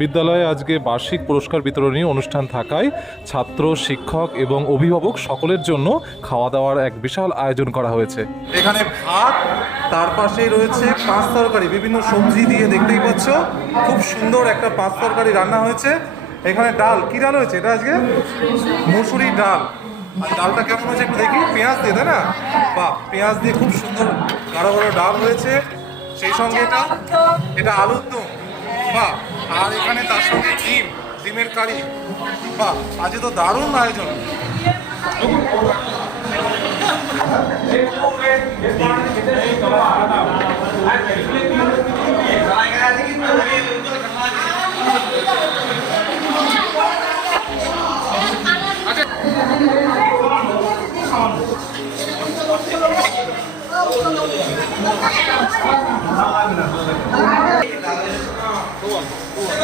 বিদ্যালয়ে আজকে বার্ষিক পুরস্কার বিতরণী অনুষ্ঠান থাকায় ছাত্র, শিক্ষক এবং অভিভাবক সকলের জন্য খাওয়া দাওয়ার এক বিশাল আয়োজন করা হয়েছে। এখানে ভাত, তার পাশেই রয়েছে পাঁচ তরকারি, বিভিন্ন সবজি দিয়ে দেখতেই পাচ্ছ, খুব সুন্দর একটা পাঁচ তরকারি রান্না হয়েছে। এখানে ডাল, কি ডাল হয়েছে এটা আজকে? মুসুরি ডাল। ডালটা কেমন হয়েছে একটু দেখি, পেঁয়াজ দিয়ে, তাই না? বা পেঁয়াজ দিয়ে খুব সুন্দর গাঢ় গাঢ় ডাল হয়েছে। সেই সঙ্গে এটা এটা আলুর দম। বা আর এখানে তার সঙ্গে ডিম ডিমের কারি। বা আজকে তো দারুণ আয়োজন।